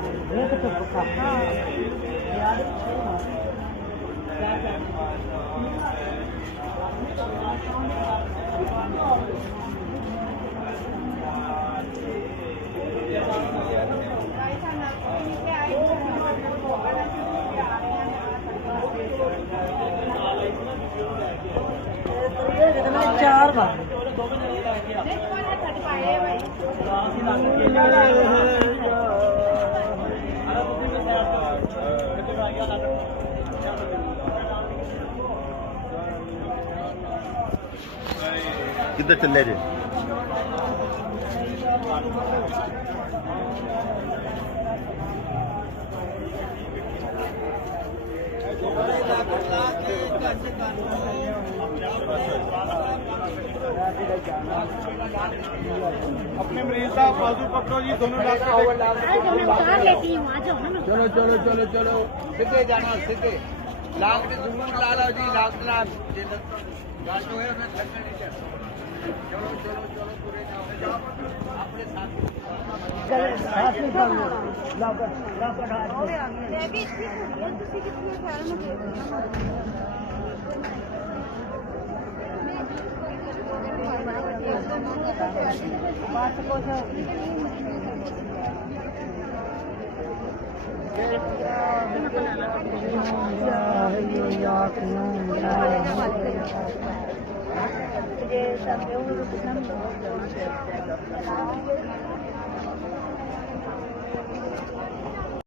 एक तो पक्का यार चार बार किधर चले जे अपने मरीज साहब बाजू पकड़ो जी दोनों लेती हूँ आ जाओ ना। चलो चलो चलो चलो सीधे जाना सीधे लाल के जरूर लाल आओ जी लाल लाल गाल जो है उसमें थकने नहीं चाहिए चलो चलो चलो पूरे जाओ अपने साथ